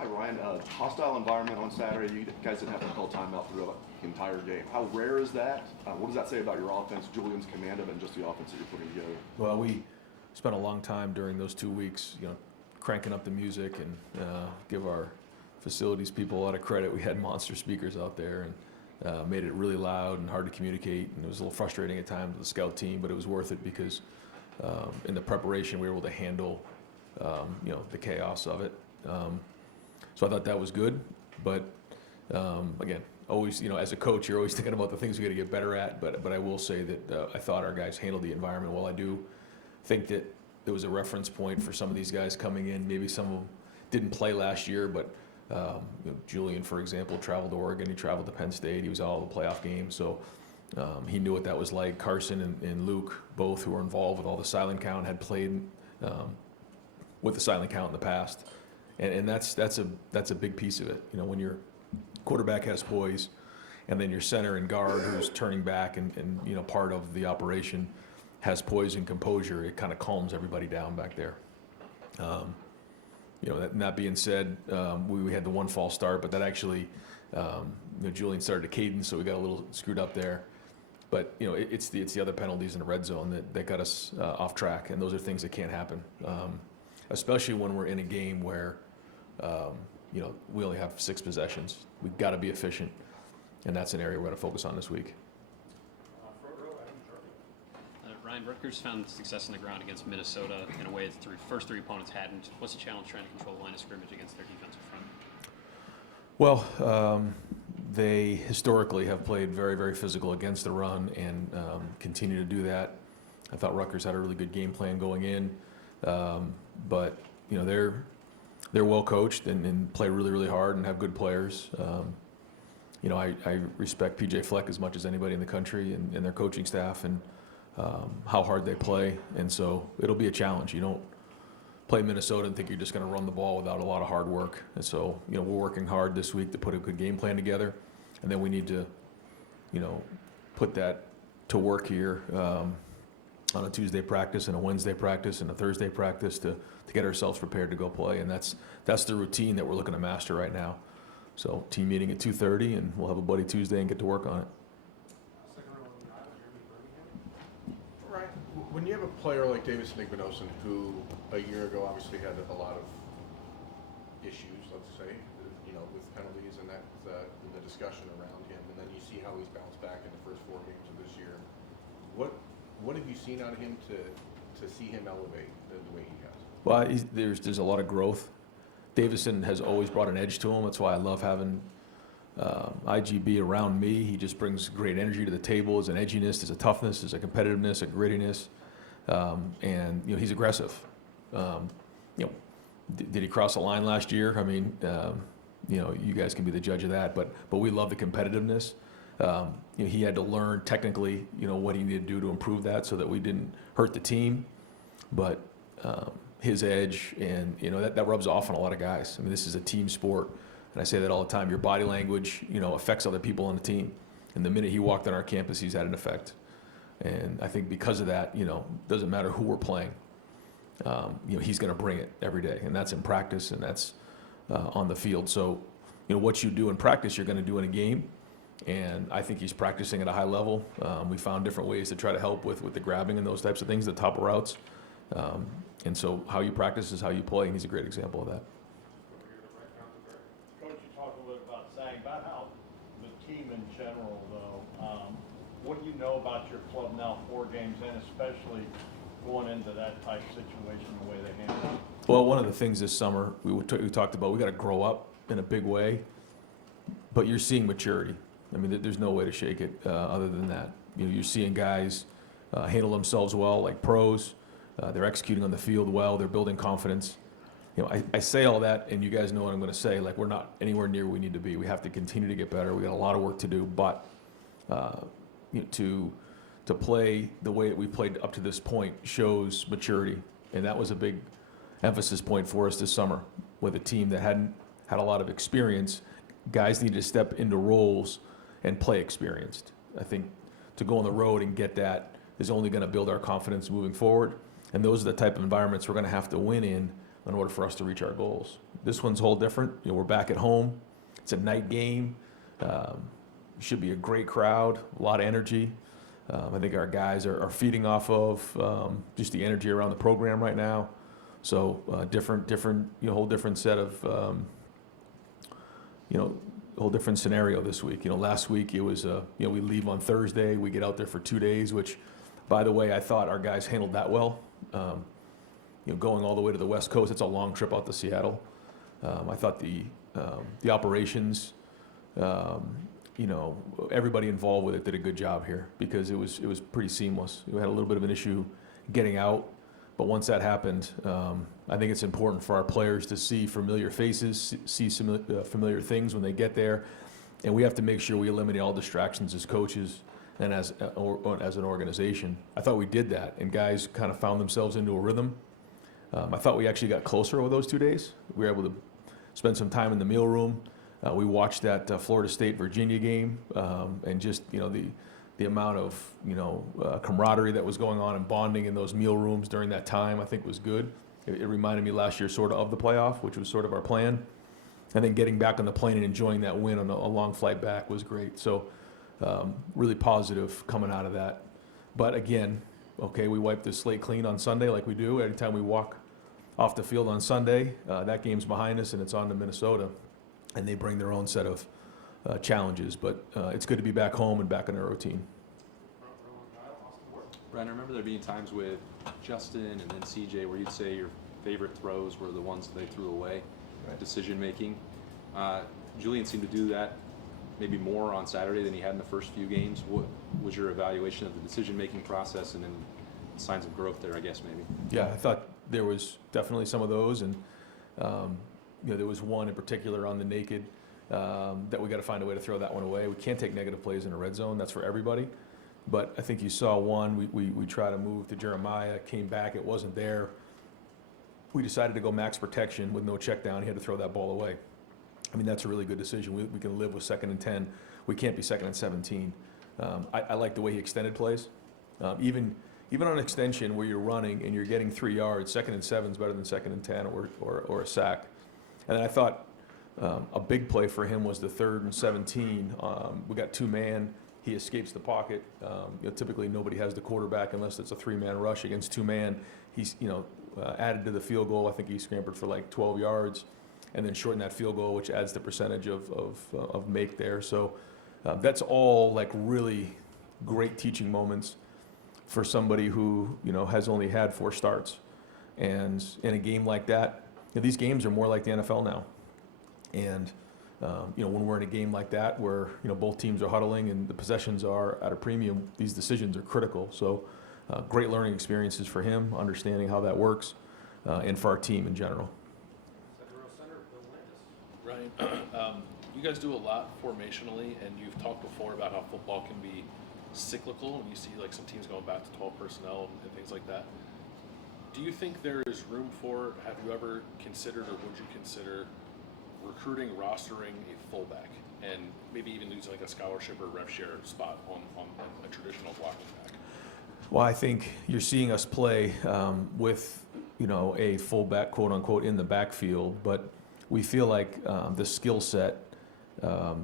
Hi, Ryan. Hostile environment on Saturday. You guys didn't have to call timeout throughout the entire game. How rare is that? What does that say about your offense, Julian's command of it, and just the offense that you're putting together? Well, we spent a long time during those 2 weeks, cranking up the music and give our facilities people a lot of credit. We had monster speakers out there and made it really loud and hard to communicate. And it was a little frustrating at times with the scout team, but it was worth it because in the preparation we were able to handle, the chaos of it. So I thought that was good, but again, always, as a coach, you're always thinking about the things we got to get better at. But I will say that I thought our guys handled the environment well. I do think that there was a reference point for some of these guys coming in. Maybe some of them didn't play last year, but Julian, for example, traveled to Oregon. He traveled to Penn State. He was at all the playoff games, so he knew what that was like. Carson and Luke, both who were involved with all the silent count, had played with the silent count in the past. And that's a big piece of it. When your quarterback has poise, and then your center and guard who's turning back and part of the operation has poise and composure, it kind of calms everybody down back there. That being said, we had the one false start, but that actually, Julian started a cadence, so we got a little screwed up there. But it's the other penalties in the red zone that got us off track, and those are things that can't happen, especially when we're in a game where we only have 6 possessions. We've got to be efficient, and that's an area we're going to focus on this week. Ryan, Rutgers found success on the ground against Minnesota in a way that the first 3 opponents hadn't. What's the challenge trying to control the line of scrimmage against their defensive front? Well, they historically have played very, very physical against the run and continue to do that. I thought Rutgers had a really good game plan going in, but they're well coached and play really, really hard and have good players. I respect PJ Fleck as much as anybody in the country and their coaching staff and how hard they play. And so it'll be a challenge. You don't play Minnesota and think you're just going to run the ball without a lot of hard work. And so, we're working hard this week to put a good game plan together. And then we need to, put that to work here on a Tuesday practice and a Wednesday practice and a Thursday practice to get ourselves prepared to go play. And that's the routine that we're looking to master right now. So team meeting at 2:30, and we'll have a buddy Tuesday and get to work on it. Right. When you have a player like Davison Igbinosun, who a year ago obviously had a lot of issues, let's say, with penalties and that and the discussion around him, and then you see how he's bounced back in the first 4 games of this year. What have you seen out of him to see him elevate the way he has? Well, there's a lot of growth. Davison has always brought an edge to him. That's why I love having IGB around me. He just brings great energy to the table. There's an edginess, there's a toughness, there's a competitiveness, a grittiness, and he's aggressive. Did he cross the line last year? I mean, you guys can be the judge of that, but we love the competitiveness. He had to learn technically, what he needed to do to improve that so that we didn't hurt the team. But his edge and, that rubs off on a lot of guys. I mean, this is a team sport, and I say that all the time. Your body language, affects other people on the team. And the minute he walked on our campus, he's had an effect. And I think because of that, doesn't matter who we're playing, he's going to bring it every day. And that's in practice, and that's on the field. So, what you do in practice, you're going to do in a game. And I think he's practicing at a high level. We found different ways to try to help with the grabbing and those types of things, the top routes. And so how you practice is how you play, and he's a great example of that. Coach, you talked a little bit about SAG, about how the team in general, though, what do you know about your club now 4 games in, especially going into that type of situation, the way they handle it? Well, one of the things this summer we talked about, we got to grow up in a big way, but you're seeing maturity. I mean, there's no way to shake it other than that. You're seeing guys handle themselves well, like pros. They're executing on the field well. They're building confidence. I say all that, and you guys know what I'm going to say. Like, we're not anywhere near where we need to be. We have to continue to get better. We got a lot of work to do, but to play the way that we played up to this point shows maturity, and that was a big emphasis point for us this summer with a team that hadn't had a lot of experience. Guys need to step into roles and play experienced. I think to go on the road and get that is only going to build our confidence moving forward. And those are the type of environments we're going to have to win in in order for us to reach our goals. This one's a whole different. We're back at home. It's a night game. Should be a great crowd, a lot of energy. I think our guys are feeding off of just the energy around the program right now. So different, whole different set of, whole different scenario this week. Last week it was, we leave on Thursday, we get out there for 2 days, which, by the way, I thought our guys handled that well. Going all the way to the West Coast, it's a long trip out to Seattle. I thought the operations, everybody involved with it did a good job here because it was pretty seamless. We had a little bit of an issue getting out, but once that happened, I think it's important for our players to see familiar faces, see some familiar things when they get there, and we have to make sure we eliminate all distractions as coaches and as an organization. I thought we did that, and guys kind of found themselves into a rhythm. I thought we actually got closer over those 2 days. We were able to spend some time in the meal room. We watched that Florida State-Virginia game, and just the amount of camaraderie that was going on and bonding in those meal rooms during that time, I think was good. It reminded me last year sort of the playoff, which was sort of our plan. And then getting back on the plane and enjoying that win on a long flight back was great. So really positive coming out of that. But again, okay, we wiped the slate clean on Sunday like we do. Every time we walk off the field on Sunday, that game's behind us and it's on to Minnesota. And they bring their own set of challenges. But it's good to be back home and back in our routine. Ryan, I remember there being times with Justin and then CJ where you'd say your favorite throws were the ones that they threw away, right. Decision making. Julian seemed to do that maybe more on Saturday than he had in the first few games. What was your evaluation of the decision making process and then signs of growth there, I guess, maybe? Yeah, I thought there was definitely some of those, and there was one in particular on the naked that we got to find a way to throw that one away. We can't take negative plays in a red zone. That's for everybody. But I think you saw one, we tried to move to Jeremiah, came back, it wasn't there. We decided to go max protection with no check down. He had to throw that ball away. I mean, that's a really good decision. We can live with 2nd and 10. We can't be 2nd and 17. I like the way he extended plays. Even on extension where you're running and you're getting 3 yards, 2nd and 7 is better than 2nd and 10 or a sack. And then I thought a big play for him was the 3rd and 17. We got 2-man. He escapes the pocket. Typically nobody has the quarterback unless it's a 3-man rush against 2-man. He's added to the field goal. I think he scrambled for like 12 yards and then shortened that field goal, which adds the percentage of make there. So that's all like really great teaching moments for somebody who has only had 4 starts. And in a game like that, these games are more like the NFL now. And when we're in a game like that where both teams are huddling and the possessions are at a premium, these decisions are critical. So great learning experiences for him, understanding how that works, and for our team in general. Ryan, you guys do a lot formationally, and you've talked before about how football can be cyclical, and you see like some teams going back to 12 personnel and things like that. Do you think there is room for, have you ever considered or would you consider recruiting, rostering a fullback, and maybe even using like a scholarship or rev share spot on a traditional blocking back? Well, I think you're seeing us play with a fullback, quote unquote, in the backfield, but we feel like the skill set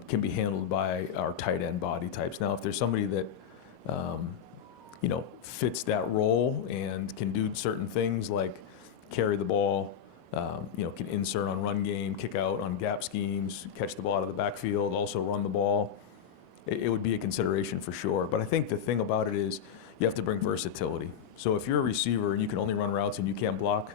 can be handled by our tight end body types. Now, if there's somebody that fits that role and can do certain things like carry the ball, can insert on run game, kick out on gap schemes, catch the ball out of the backfield, also run the ball, it would be a consideration for sure. But I think the thing about it is you have to bring versatility. So if you're a receiver and you can only run routes and you can't block,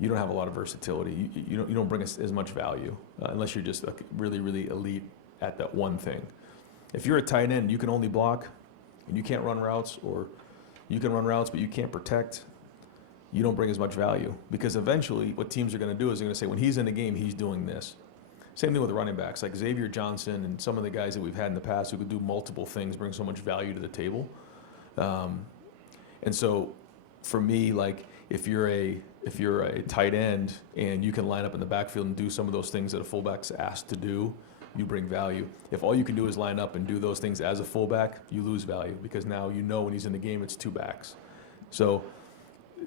you don't have a lot of versatility. You don't bring as much value unless you're just really, really elite at that one thing. If you're a tight end, you can only block and you can't run routes, or you can run routes but you can't protect, you don't bring as much value, because eventually what teams are going to do is they're going to say, when he's in the game, he's doing this. Same thing with the running backs, like Xavier Johnson and some of the guys that we've had in the past who could do multiple things, bring so much value to the table. And so for me, like if you're a tight end and you can line up in the backfield and do some of those things that a fullback's asked to do, you bring value. If all you can do is line up and do those things as a fullback, you lose value, because now when he's in the game, it's 2 backs. So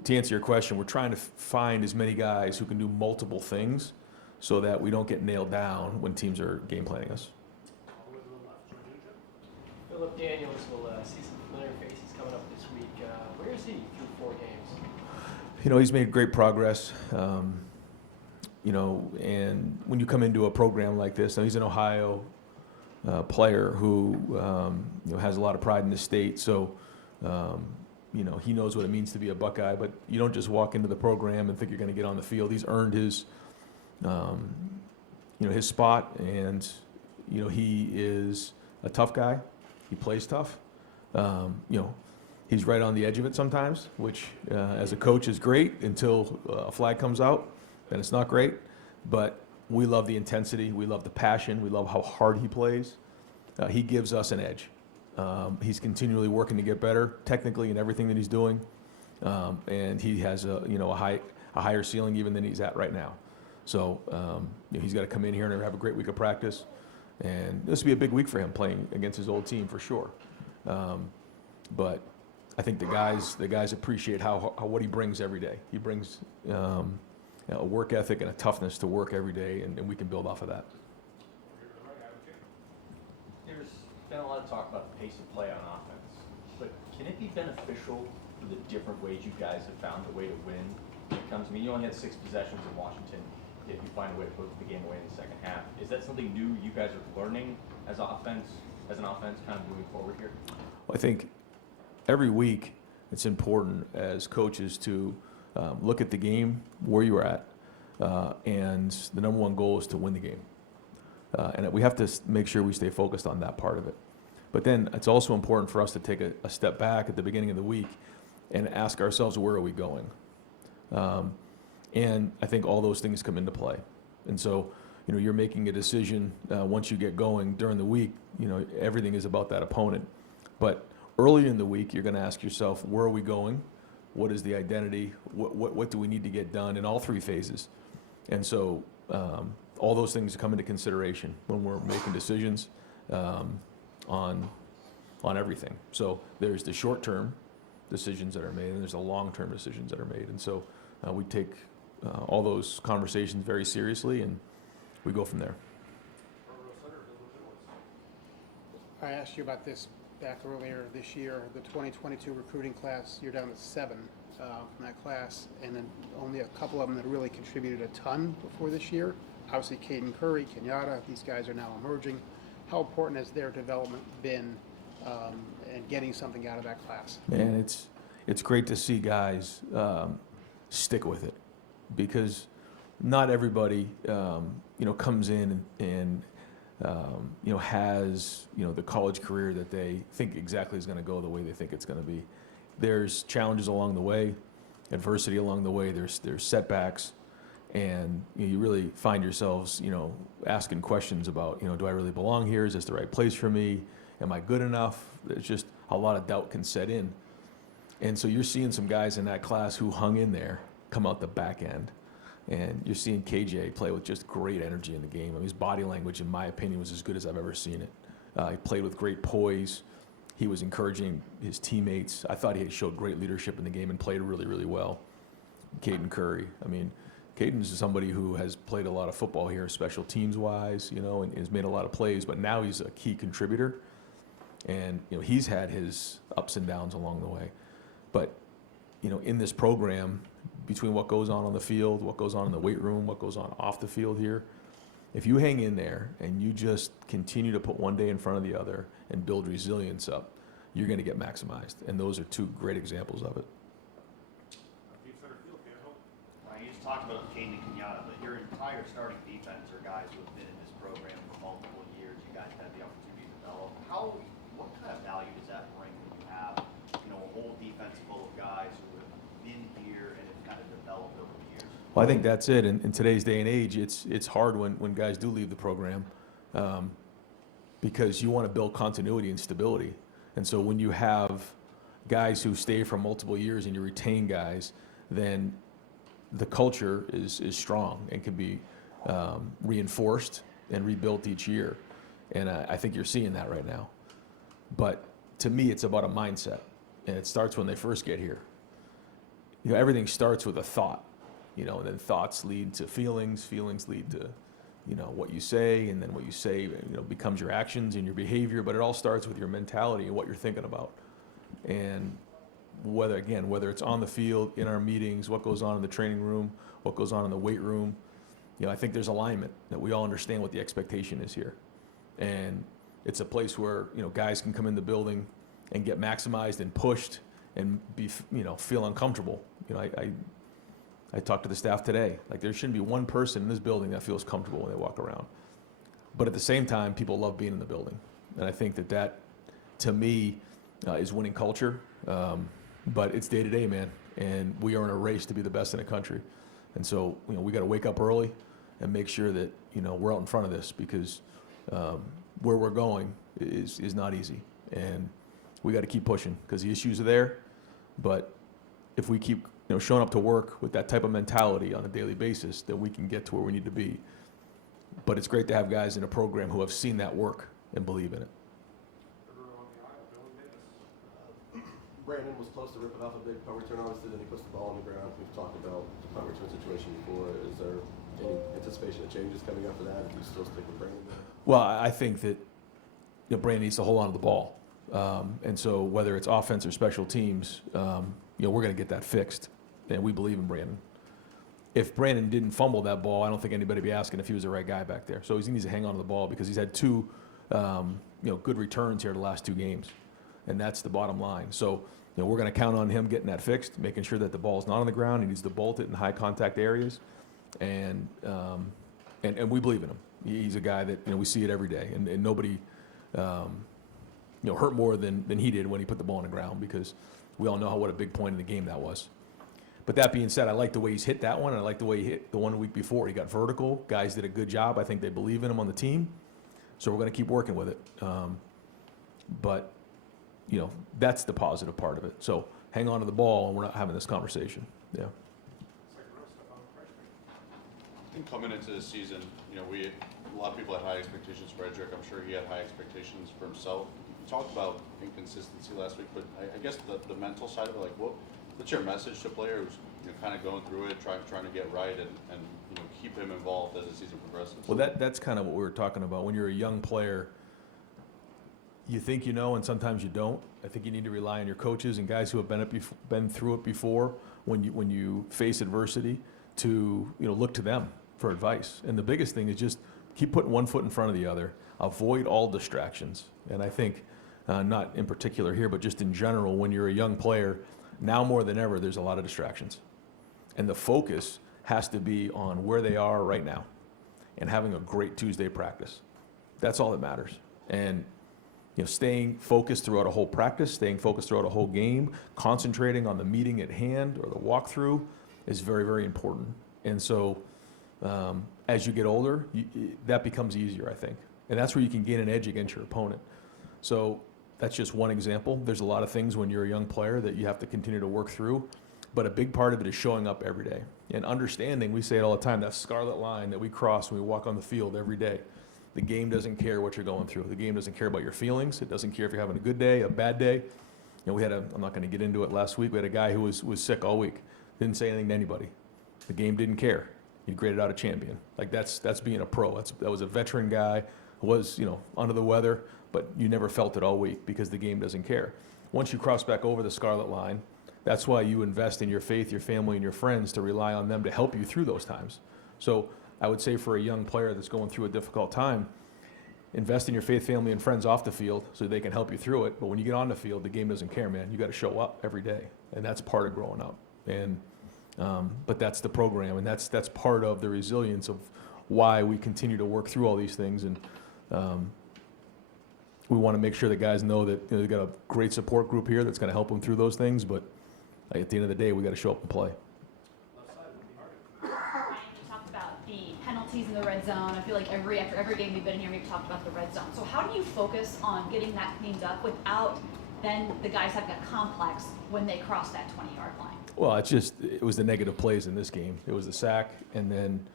to answer your question, we're trying to find as many guys who can do multiple things so that we don't get nailed down when teams are game planning us. Philip Daniels will see some familiar faces coming up this week. Where is he through 4 games? You know, he's made great progress. You know, and when you come into a program like this, now he's an Ohio player who you know, has a lot of pride in the state. So, you know, he knows what it means to be a Buckeye. But you don't just walk into the program and think you're going to get on the field. He's earned his, you know, his spot, and you know, he is a tough guy. He plays tough. You know, he's right on the edge of it sometimes, which as a coach is great until a flag comes out. Then it's not great. But we love the intensity. We love the passion. We love how hard he plays. He gives us an edge. He's continually working to get better technically in everything that he's doing, and he has a, you know, a higher ceiling even than he's at right now. So you know, he's got to come in here and have a great week of practice, and this will be a big week for him playing against his old team for sure. But I think the guys appreciate what he brings every day. He brings a work ethic and a toughness to work every day, and we can build off of that. There's been a lot of talk about the pace of play on offense, but can it be beneficial for the different ways you guys have found a way to win when it comes? I mean, you only had 6 possessions in Washington, yet you find a way to put the game away in the second half. Is that something new you guys are learning as an offense, kind of moving forward here? Well, I think every week it's important as coaches to look at the game where you're at, and the number one goal is to win the game. And we have to make sure we stay focused on that part of it. But then it's also important for us to take a step back at the beginning of the week and ask ourselves, where are we going? And I think all those things come into play. And so, you know, you're making a decision once you get going during the week. You know, everything is about that opponent. But early in the week, you're going to ask yourself, where are we going? What is the identity? What do we need to get done in all 3 phases? And so all those things come into consideration when we're making decisions on everything. So there's the short-term decisions that are made, and there's the long-term decisions that are made. And so we take all those conversations very seriously, and we go from there. I asked you about this back earlier this year, the 2022 recruiting class. You're down to 7 from that class, and then only a couple of them that really contributed a ton before this year. Obviously, Caden Curry, Kenyatta, these guys are now emerging. How important has their development been and getting something out of that class? Man, it's great to see guys stick with it, because not everybody you know, comes in and you know, has, you know, the college career that they think exactly is going to go the way they think it's going to be. There's challenges along the way, adversity along the way. There's setbacks, and you know, you really find yourselves, you know, asking questions about, you know, do I really belong here? Is this the right place for me? Am I good enough? There's just a lot of doubt can set in, and so you're seeing some guys in that class who hung in there come out the back end. And you're seeing KJ play with just great energy in the game. I mean, his body language, in my opinion, was as good as I've ever seen it. He played with great poise. He was encouraging his teammates. I thought he showed great leadership in the game and played really, really well. Caden Curry. I mean, Caden's somebody who has played a lot of football here, special teams-wise, you know, and has made a lot of plays. But now he's a key contributor. And, you know, he's had his ups and downs along the way. But, you know, in this program, between what goes on the field, what goes on in the weight room, what goes on off the field here, if you hang in there and you just continue to put one day in front of the other and build resilience up, you're going to get maximized. And those are 2 great examples of it. You just talked about Caden and Kenyatta, but your entire starting defense are guys who have been in this program for multiple years. You guys had the opportunity to develop. What kind of value does that bring when you have, you know, a whole defense full of guys who have been here and have kind of developed over the years? Well, I think that's it. In today's day and age, it's hard when guys do leave the program because you want to build continuity and stability. And so when you have guys who stay for multiple years and you retain guys, then the culture is strong and can be reinforced and rebuilt each year. And I think you're seeing that right now. But to me, it's about a mindset, and it starts when they first get here. everything starts with a thought, and then thoughts lead to feelings, feelings lead to, what you say, and then what you say, becomes your actions and your behavior, but it all starts with your mentality and what you're thinking about. And whether it's on the field, in our meetings, what goes on in the training room, what goes on in the weight room, I think there's alignment that we all understand what the expectation is here. And it's a place where, guys can come in the building and get maximized and pushed and be, feel uncomfortable. I talked to the staff today. Like, there shouldn't be one person in this building that feels comfortable when they walk around. But at the same time, people love being in the building. And I think that to me, is winning culture. But it's day to day, man. And we are in a race to be the best in the country. And so, we got to wake up early and make sure that, we're out in front of this, because where we're going is not easy. And we got to keep pushing, because the issues are there. But if we keep showing up to work with that type of mentality on a daily basis, then we can get to where we need to be. But it's great to have guys in a program who have seen that work and believe in it. Brandon was close to ripping off a big punt return, obviously, then he puts the ball on the ground. We've talked about the punt return situation before. Is there any anticipation of changes coming after that? If you still stick with Brandon there? Well, I think that Brandon needs to hold on to the ball. And so whether it's offense or special teams, we're going to get that fixed. And we believe in Brandon. If Brandon didn't fumble that ball, I don't think anybody would be asking if he was the right guy back there. So he needs to hang on to the ball, because he's had two good returns here the last two games. And that's the bottom line. So we're going to count on him getting that fixed, making sure that the ball's not on the ground. He needs to bolt it in high contact areas. And we believe in him. He's a guy that, we see it every day. And nobody hurt more than he did when he put the ball on the ground, because we all know what a big point in the game that was. But that being said, I like the way he's hit that one, and I like the way he hit the one week before. He got vertical. Guys did a good job. I think they believe in him on the team. So we're going to keep working with it. But, that's the positive part of it. So hang on to the ball, and we're not having this conversation. Yeah. I think coming into the season, a lot of people had high expectations for Edric. I'm sure he had high expectations for himself. You talked about inconsistency last week, but I guess the mental side of it, like, what's your message to players, kind of going through it, trying to get right and keep him involved as the season progresses? Well, that's kind of what we were talking about. When you're a young player, you think and sometimes you don't. I think you need to rely on your coaches and guys who have been through it before. When you face adversity, to look to them for advice. And the biggest thing is just keep putting one foot in front of the other. Avoid all distractions. And I think, not in particular here, but just in general, when you're a young player, now more than ever, there's a lot of distractions. And the focus has to be on where they are right now and having a great Tuesday practice. That's all that matters. And staying focused throughout a whole practice, staying focused throughout a whole game, concentrating on the meeting at hand or the walkthrough is very, very important. And so as you get older, that becomes easier, I think. And that's where you can gain an edge against your opponent. So that's just one example. There's a lot of things when you're a young player that you have to continue to work through. But a big part of it is showing up every day and understanding, we say it all the time, that scarlet line that we cross when we walk on the field every day. The game doesn't care what you're going through. The game doesn't care about your feelings. It doesn't care if you're having a good day, a bad day. We had I'm not going to get into it last week, we had a guy who was sick all week. Didn't say anything to anybody. The game didn't care. He graded out a champion. Like, that's being a pro. That was a veteran guy who was, under the weather, but you never felt it all week because the game doesn't care. Once you cross back over the scarlet line, that's why you invest in your faith, your family, and your friends to rely on them to help you through those times. So I would say for a young player that's going through a difficult time, invest in your faith, family, and friends off the field so they can help you through it. But when you get on the field, the game doesn't care, man. You got to show up every day, and that's part of growing up. And but that's the program, and that's part of the resilience of why we continue to work through all these things. And we want to make sure that guys know that they've got a great support group here that's going to help them through those things. But at the end of the day, we got to show up and play. Ryan, you talked about the penalties in the red zone. I feel like after every game we've been here, we've talked about the red zone. So how do you focus on getting that cleaned up without then the guys having a complex when they cross that 20-yard line? Well, it was the negative plays in this game. It was the sack, and then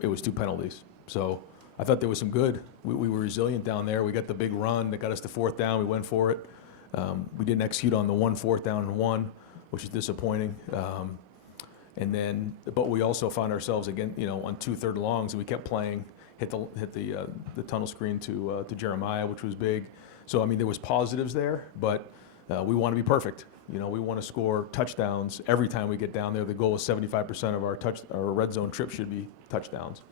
it was 2 penalties. So I thought there was some good. We were resilient down there. We got the big run that got us to 4th down. We went for it. We didn't execute on the 1 4th down and 1. which is disappointing. But we also found ourselves again, on 2 third longs, and we kept playing, hit the tunnel screen to Jeremiah, which was big. So I mean, there was positives there, but we want to be perfect. We want to score touchdowns every time we get down there. The goal is 75% of our red zone trip should be touchdowns.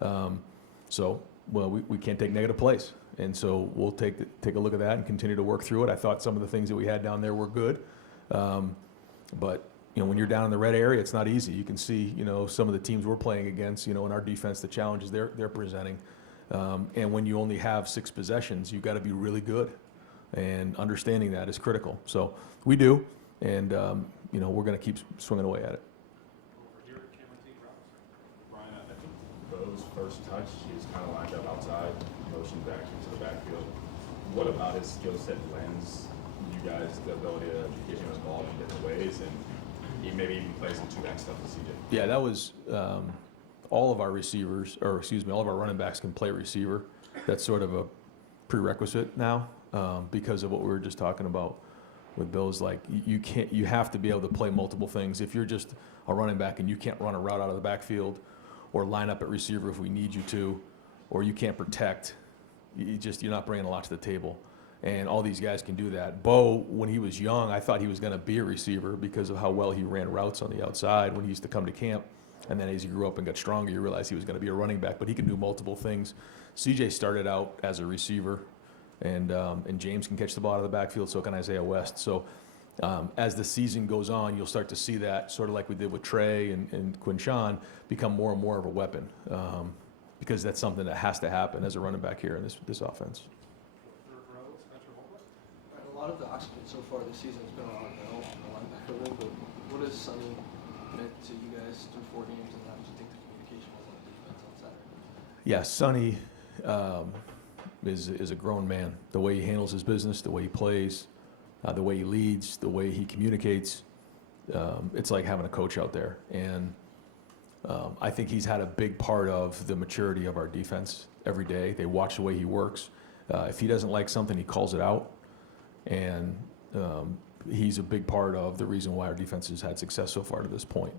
We can't take negative plays, and so we'll take a look at that and continue to work through it. I thought some of the things that we had down there were good, but when you're down in the red area, it's not easy. You can see, some of the teams we're playing against, in our defense, the challenges they're presenting. And when you only have 6 possessions, you've got to be really good. And understanding that is critical. So we do, and, we're going to keep swinging away at it. Brian, I think Bo's first touch, he was kind of lined up outside, motioned back into the backfield. What about his skill set lends you guys the ability to get him involved in different ways, and he maybe even plays some 2-back stuff with CJ? Yeah, that was all of our receivers, all of our running backs can play receiver. That's sort of a prerequisite now because of what we were just talking about with Bill's. Like you have to be able to play multiple things. If you're just a running back and you can't run a route out of the backfield or line up at receiver if we need you to, or you can't protect, you're not bringing a lot to the table. And all these guys can do that. Bo, when he was young, I thought he was going to be a receiver because of how well he ran routes on the outside when he used to come to camp. And then as he grew up and got stronger, you realize he was going to be a running back, but he can do multiple things. CJ started out as a receiver, and James can catch the ball out of the backfield, so can Isaiah West. So as the season goes on, you'll start to see that, sort of like we did with Trey and Quinshawn, become more and more of a weapon because that's something that has to happen as a running back here in this offense. A lot of the oxygen so far this season has been on Arvell in the linebacker room, but what has Sonny meant to you guys through 4 games, and how did you think the communication was on defense on Saturday? Yeah, Sonny is a grown man. The way he handles his business, the way he plays, the way he leads, the way he communicates, it's like having a coach out there. And I think he's had a big part of the maturity of our defense every day. They watch the way he works. If he doesn't like something, he calls it out. And he's a big part of the reason why our defense has had success so far to this point.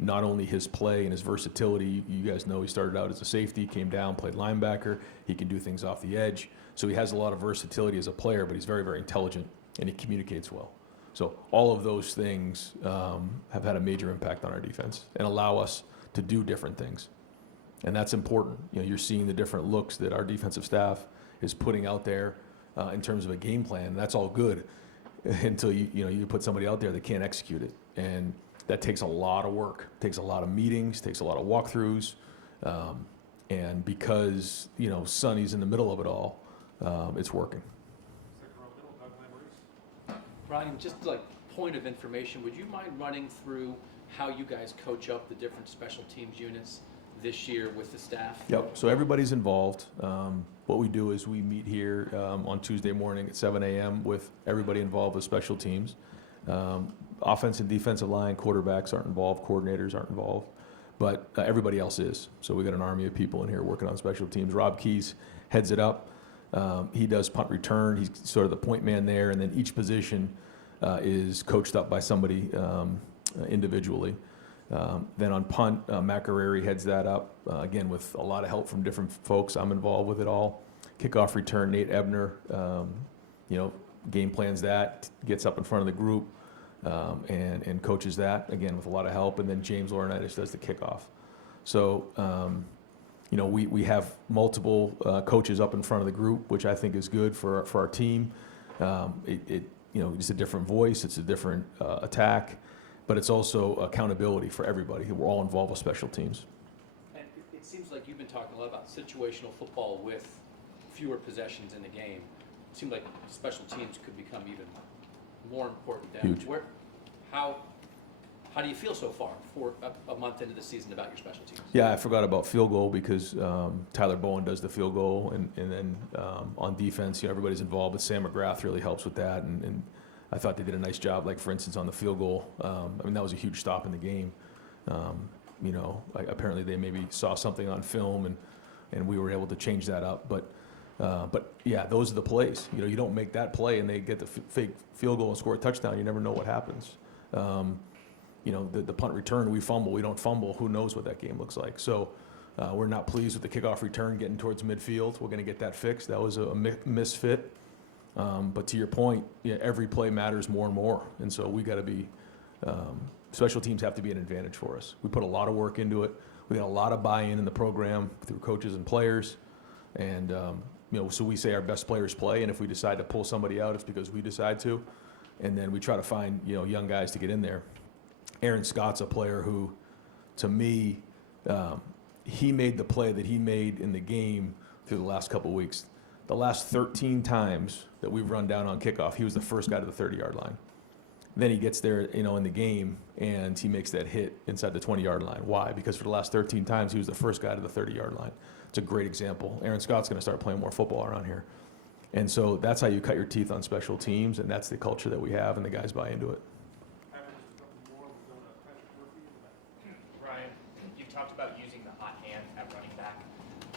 Not only his play and his versatility, you guys know he started out as a safety, came down, played linebacker. He can do things off the edge. So he has a lot of versatility as a player, but he's very, very intelligent, and he communicates well. So all of those things have had a major impact on our defense and allow us to do different things. And that's important. You're seeing the different looks that our defensive staff is putting out there in terms of a game plan. That's all good until you put somebody out there that can't execute it. And that takes a lot of work, takes a lot of meetings, takes a lot of walkthroughs. And because, Sonny's in the middle of it all, it's working. Brian, just like point of information, would you mind running through how you guys coach up the different special teams units this year with the staff? Yep, so everybody's involved. What we do is we meet here on Tuesday morning at 7 a.m. with everybody involved with special teams. Offense and defensive line, quarterbacks aren't involved, coordinators aren't involved, but everybody else is. So we got an army of people in here working on special teams. Rob Keys heads it up. He does punt return. He's sort of the point man there, and then each position is coached up by somebody individually. Then on punt, McArary heads that up, again with a lot of help from different folks. I'm involved with it all. Kickoff return, Nate Ebner, game plans that, gets up in front of the group and coaches that, again with a lot of help. And then James Laurinaitis does the kickoff. So, we have multiple coaches up in front of the group, which I think is good for our team. It's a different voice, it's a different attack, but it's also accountability for everybody. We're all involved with special teams. And it seems like you've been talking a lot about situational football with fewer possessions in the game. It seems like special teams could become even more important down. Huge. How do you feel so far for a month into the season about your special teams? Yeah, I forgot about field goal because Tyler Bowen does the field goal, and then on defense, everybody's involved, but Sam McGrath really helps with that, and I thought they did a nice job, like for instance on the field goal. That was a huge stop in the game. Apparently they maybe saw something on film, and we were able to change that up, but But yeah, those are the plays. You don't make that play and they get the fake field goal and score a touchdown. You never know what happens. The punt return, we fumble, we don't fumble. Who knows what that game looks like? So we're not pleased with the kickoff return getting towards midfield. We're going to get that fixed. That was a misfit. But to your point, every play matters more and more. And so we got to be, special teams have to be an advantage for us. We put a lot of work into it. We got a lot of buy-in in the program through coaches and players. And, so we say our best players play. And if we decide to pull somebody out, it's because we decide to. And then we try to find, young guys to get in there. Aaron Scott's a player who, to me, he made the play that he made in the game through the last couple of weeks. The last 13 times that we've run down on kickoff, he was the first guy to the 30-yard line. Then he gets there, in the game, and he makes that hit inside the 20-yard line. Why? Because for the last 13 times, he was the first guy to the 30-yard line. It's a great example. Aaron Scott's going to start playing more football around here. And so that's how you cut your teeth on special teams, and that's the culture that we have, and the guys buy into it. Ryan, you've talked about using the hot hand at running back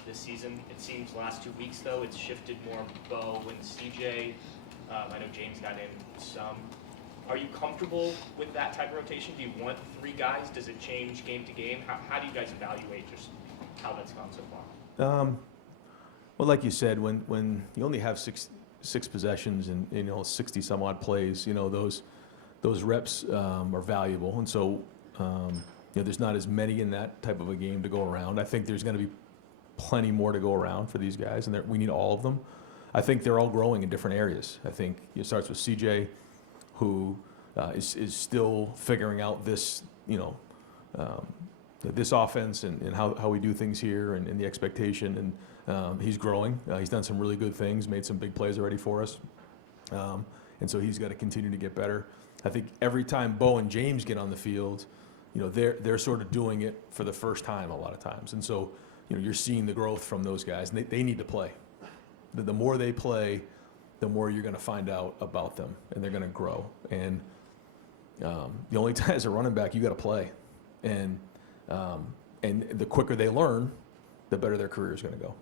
this season. It seems last 2 weeks, though, it's shifted more Bo and CJ. I know James got in some. Are you comfortable with that type of rotation? Do you want 3 guys? Does it change game to game? How do you guys evaluate just how that's gone so far? Well, like you said, when you only have six possessions and 60 some odd plays, those reps are valuable, and so there's not as many in that type of a game to go around. I think there's going to be plenty more to go around for these guys, and we need all of them. I think they're all growing in different areas. I think it starts with CJ, who is still figuring out this, this offense and how we do things here and the expectation. And he's growing. He's done some really good things, made some big plays already for us. And so he's got to continue to get better. I think every time Bo and James get on the field, they're sort of doing it for the first time a lot of times. And so, you're seeing the growth from those guys, and they need to play. The more they play, the more you're going to find out about them, and they're going to grow. And the only time as a running back, you got to play. And the quicker they learn, the better their career is going to go.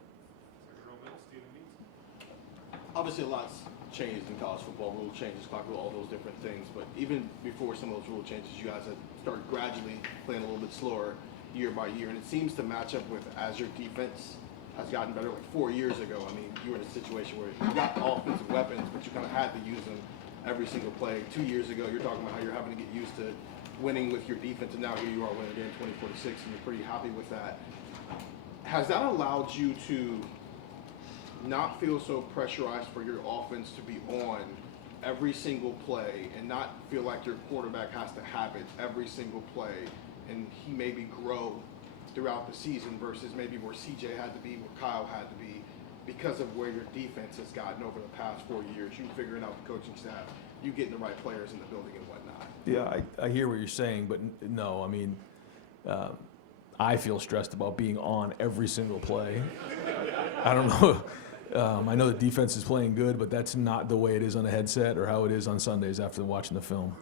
Obviously, a lot's changed in college football, rule changes, clock rule, all those different things. But even before some of those rule changes, you guys had started gradually playing a little bit slower year by year. And it seems to match up with as your defense has gotten better. Like 4 years ago, you were in a situation where you got offensive weapons, but you kind of had to use them every single play. 2 years ago, you're talking about how you're having to get used to winning with your defense, and now here you are winning again 24-6, and you're pretty happy with that. Has that allowed you to not feel so pressurized for your offense to be on every single play and not feel like your quarterback has to have it every single play and he maybe grow throughout the season versus maybe where CJ had to be, where Kyle had to be, because of where your defense has gotten over the past 4 years, you figuring out the coaching staff, you getting the right players in the building and whatnot? Yeah, I hear what you're saying, but no, I feel stressed about being on every single play. I don't know. I know the defense is playing good, but that's not the way it is on a headset or how it is on Sundays after watching the film.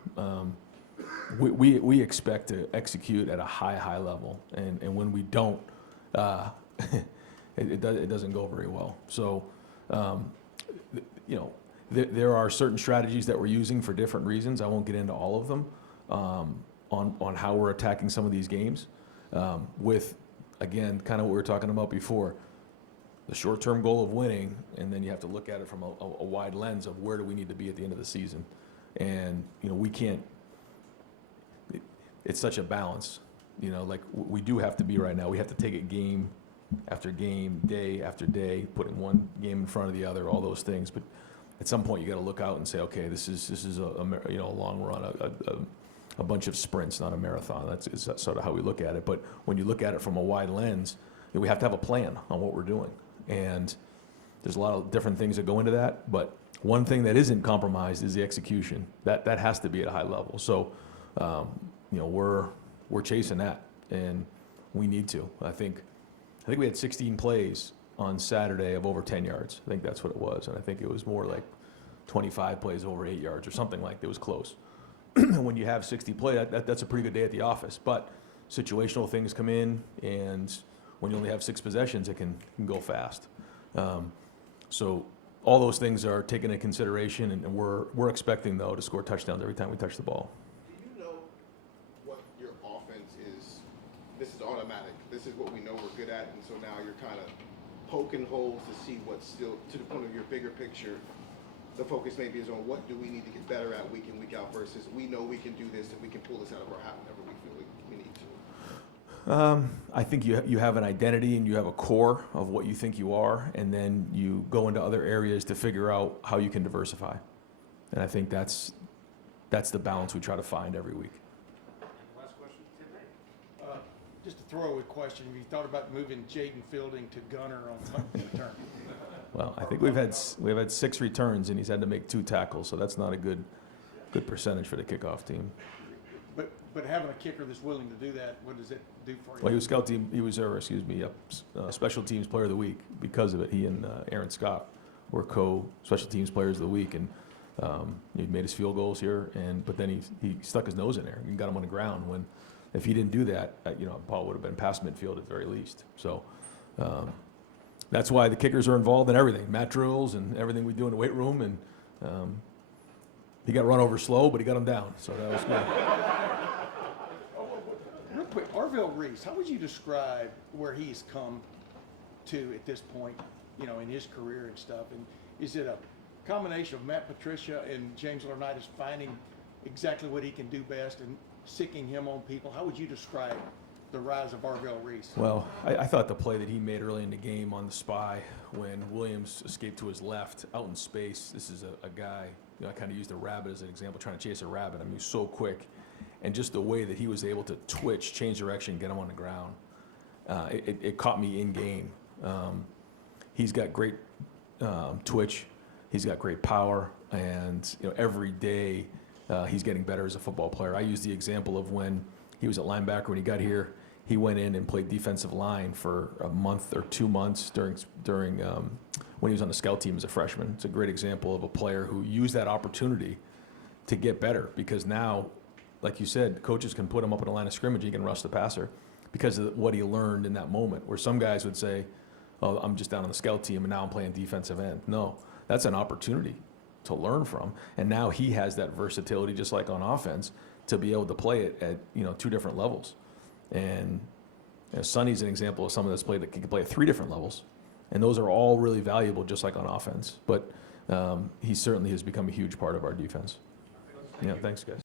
We expect to execute at a high level, and when we don't, it doesn't go very well. So, there are certain strategies that we're using for different reasons. I won't get into all of them on how we're attacking some of these games. With, again, kind of what we were talking about before, the short-term goal of winning, and then you have to look at it from a wide lens of where do we need to be at the end of the season. And, we can't, it's such a balance, like we do have to be right now. We have to take it game after game, day after day, putting one game in front of the other, all those things. But at some point you got to look out and say, okay, this is a long run, a bunch of sprints, not a marathon. That's sort of how we look at it. But when you look at it from a wide lens, we have to have a plan on what we're doing. And there's a lot of different things that go into that. But one thing that isn't compromised is the execution. That has to be at a high level. So, we're chasing that, and we need to. I think we had 16 plays on Saturday of over 10 yards. I think that's what it was. And I think it was more like 25 plays over 8 yards or something like that. It was close. When you have 60 plays, that's a pretty good day at the office. But situational things come in, and when you only have 6 possessions, it can go fast. So all those things are taken into consideration, and we're expecting, though, to score touchdowns every time we touch the ball. Do you know what your offense is? This is automatic. This is what we know we're good at, and so now you're kind of poking holes to see what's still, to the point of your bigger picture. The focus maybe is on what do we need to get better at week in, week out versus we know we can do this and we can pull this out of our hat whenever we feel like we need to. I think you have an identity and you have a core of what you think you are, and then you go into other areas to figure out how you can diversify. And I think that's the balance we try to find every week. Last question, Tim. Just a throwaway question. Have you thought about moving Jaden Fielding to gunner on punt return? Well, I think we've had 6 returns, and he's had to make 2 tackles, so that's not a good percentage for the kickoff team. But having a kicker that's willing to do that, what does it do for you? Well, he was special teams player of the week because of it. He and Aaron Scott were special teams players of the week, and he made his field goals here, but then he stuck his nose in there and got him on the ground. When if he didn't do that, Paul would have been past midfield at the very least. So that's why the kickers are involved in everything, mat drills and everything we do in the weight room. And he got run over slow, but he got him down, so that was good. Real quick, Arvell Reese, how would you describe where he's come to at this point, in his career and stuff? And is it a combination of Matt Patricia and James Laurinaitis finding exactly what he can do best and sicking him on people? How would you describe the rise of Arvell Reese? Well, I thought the play that he made early in the game on the spy when Williams escaped to his left out in space, this is a guy, I kind of used a rabbit as an example, trying to chase a rabbit. I mean, he was so quick. And just the way that he was able to twitch, change direction, get him on the ground, it caught me in game. He's got great twitch. He's got great power. And every day he's getting better as a football player. I use the example of when he was at linebacker. When he got here, he went in and played defensive line for a month or 2 months during when he was on the scout team as a freshman. It's a great example of a player who used that opportunity to get better, because now, like you said, coaches can put him up in the line of scrimmage, he can rush the passer because of what he learned in that moment. Where some guys would say, oh, I'm just down on the scout team and now I'm playing defensive end. No, that's an opportunity to learn from. And now he has that versatility, just like on offense, to be able to play it at 2 different levels. And Sonny's an example of someone that's played that can play at 3 different levels. And those are all really valuable, just like on offense. But he certainly has become a huge part of our defense. Yeah, thanks, guys.